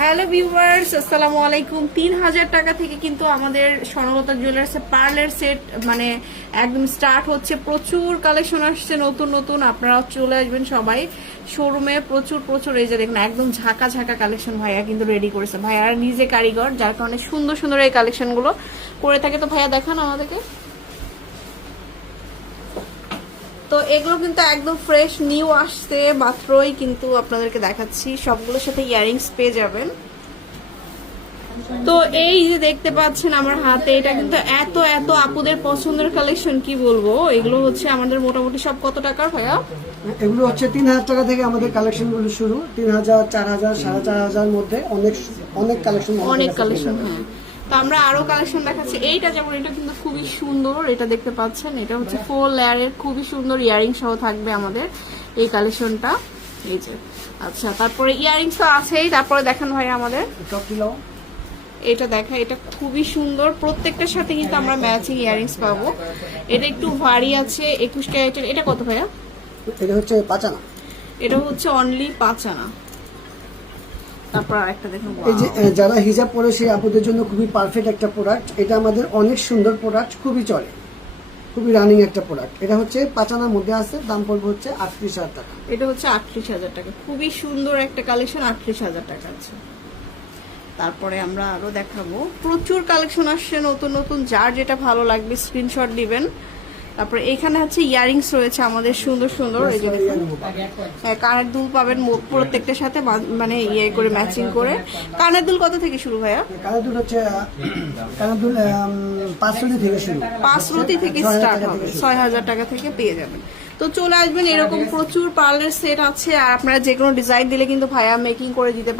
Hello viewers, আসসালামু আলাইকুম। তিন হাজার টাকা থেকে কিন্তু আমাদের স্বর্ণলতা জুয়েলার্সে পার্লার সেট মানে একদম স্টার্ট হচ্ছে। প্রচুর কালেকশন আসছে, নতুন নতুন। আপনারা চলে আসবেন সবাই। শোরুমে প্রচুর প্রচুর। এই যে দেখুন, একদম ঝাঁকা ঝাঁকা কালেকশন ভাইয়া কিন্তু রেডি করেছে। ভাইয়া নিজে কারিগর, যার কারণে সুন্দর সুন্দর এই কালেকশনগুলো করে থাকে। তো ভাইয়া দেখান আমাদেরকে। তো এগুলো কিন্তু একদম ফ্রেশ নিউ আসছে মাত্রই কিন্তু আপনাদেরকে দেখাচ্ছি। সবগুলোর সাথে ইয়ারিংস পেয়ে যাবেন। তো এই যে দেখতে পাচ্ছেন আমার হাতে এটা কিন্তু এত এত আপুদের পছন্দের কালেকশন কি বলব? এগুলো হচ্ছে আমাদের মোটামুটি সব কত টাকার ভাইয়া? এগুলো হচ্ছে তিন হাজার টাকা থেকে আমাদের কালেকশনগুলো শুরু। তিন হাজার চার হাজার সাড়ে চার হাজার মধ্যে অনেক অনেক কালেকশন অনেক কালেকশন হ্যাঁ। তো আমরা আরও কালেকশন দেখাচ্ছি। এইটা যেমন এটা কিন্তু খুবই সুন্দর এটা দেখতে পাচ্ছেন। এটা হচ্ছে ফোর লেয়ারের খুবই সুন্দর ইয়ারিং সহ থাকবে আমাদের এই কালেকশনটা এই যে আচ্ছা তারপরে ইয়ারিংস তো আছেই। তারপরে দেখান ভাই আমাদের। এটা দেখা এটা খুবই সুন্দর। প্রত্যেকটার সাথে কিন্তু আমরা ম্যাচিং ইয়ারিংস পাবো। এটা একটু ভারী আছে একুশ ক্যারেটের। এটা কত ভাইয়া? এটা হচ্ছে পাচানা এটা হচ্ছে অনলি পাঁচ আনা। তারপর আরেকটা দেখুন। এই যে যারা হিজাব পরে সেই আপুদের জন্য খুবই পারফেক্ট একটা প্রোডাক্ট এটা আমাদের অনেক সুন্দর প্রোডাক্ট খুবই চলে। খুবই রানিং একটা প্রোডাক্ট এটা হচ্ছে পাচানার মধ্যে আছে দাম পড়বে হচ্ছে আটত্রিশ হাজার টাকা। এটা হচ্ছে আটত্রিশ হাজার টাকা। খুবই সুন্দর একটা কালেকশন আটত্রিশ হাজার টাকা আছে। তারপরে আমরা আরও দেখাবো। প্রচুর কালেকশন আসছে নতুন নতুন। যার যেটা ভালো লাগবে স্ক্রিনশট দিবেন। তারপরে এখানে হচ্ছে ইয়ারিংস রয়েছে আমাদের সুন্দর সুন্দর এই যে দেখুন। হ্যাঁ, কানের দুল পাবেন প্রত্যেকটার সাথে মানে ইয়ে করে ম্যাচিং করে। কানের দুল কত থেকে শুরু ভাইয়া? কানাদুল হচ্ছে আহ, কানাদুল পাঁচশোটি থেকে শুরু। পাঁচ থেকে স্টার্ট হবে। ছয় হাজার টাকা থেকে পেয়ে যাবেন। তো চলে আসবেন এরকম প্রচুর পার্লার সেট আছে আর আপনারা যে কোনো ডিজাইন দিলে কিন্তু ভাইয়া মেকিং করে দিতে